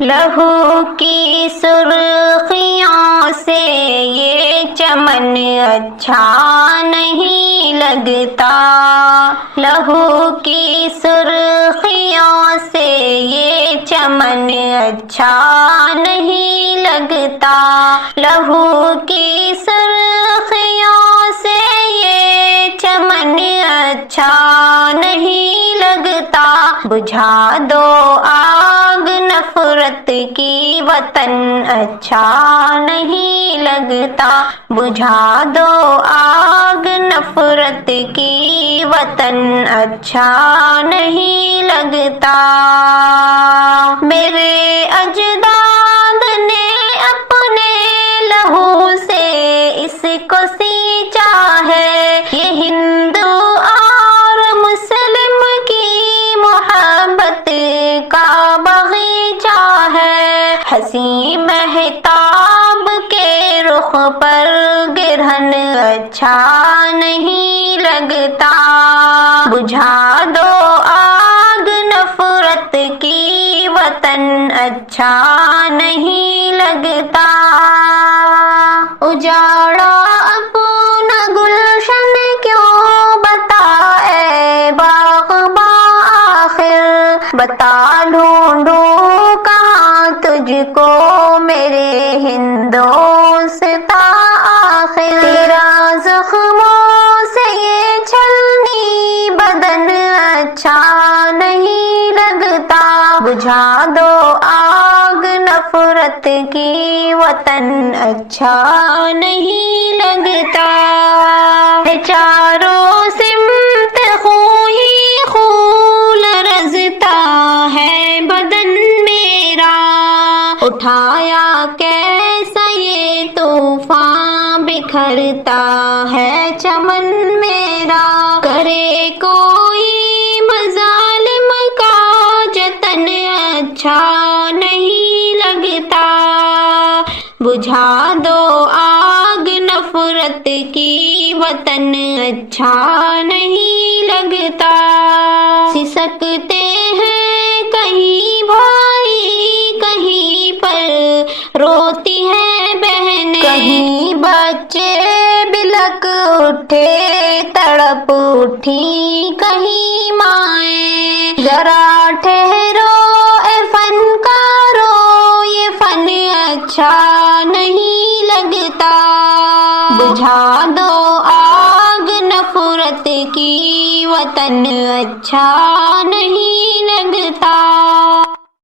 لہو کی سرخیوں سے یہ چمن اچھا نہیں لگتا، لہو کی سرخیوں سے یہ چمن اچھا نہیں لگتا، لہو کی سرخیوں سے یہ چمن اچھا نہیں لگتا، بجھا دو آگ نفرت کی وطن اچھا نہیں لگتا، بجھا دو آگ نفرت کی وطن اچھا نہیں لگتا۔ میرے اجداد نے اپنے لہو سے اس کو سینچا ہے، یہ ہندو اور مسلم کی محبت کا باغیچہ ہے، حسین مہتاب کے رخ پر گرہن اچھا نہیں لگتا، بجھا دو آگ نفرت کی وطن اچھا نہیں لگتا، اجاڑا اپنا گلشن کیوں بتا اے باغباں، آخر بتا ڈھونڈوں کہاں تجھ کو میرے ہندوستا، آخر تیرا زخموں سے یہ چھلنی بدن اچھا نہیں لگتا، بجھا دو آگ نفرت کی وطن اچھا نہیں لگتا، چاروں سمت خون ہی خون لرزتا ہے بدن میرا، اٹھایا کیسا یہ طوفان بکھرتا ہے چمن میرا، کرے کوئی مظالم کا جتن اچھا نہیں لگتا، بجھا دو آگ نفرت کی وطن اچھا نہیں لگتا، سسکتے ہیں کہیں بھائی کہیں پر روتی ہے بہن، کہیں بچے بلک اٹھے تڑپ اٹھی کہیں مائیں، ذرا ٹھہرو اے فنکارو یہ فن اچھا نہیں لگتا، بجھا دو آگ نفرت کی وطن اچھا نہیں لگتا۔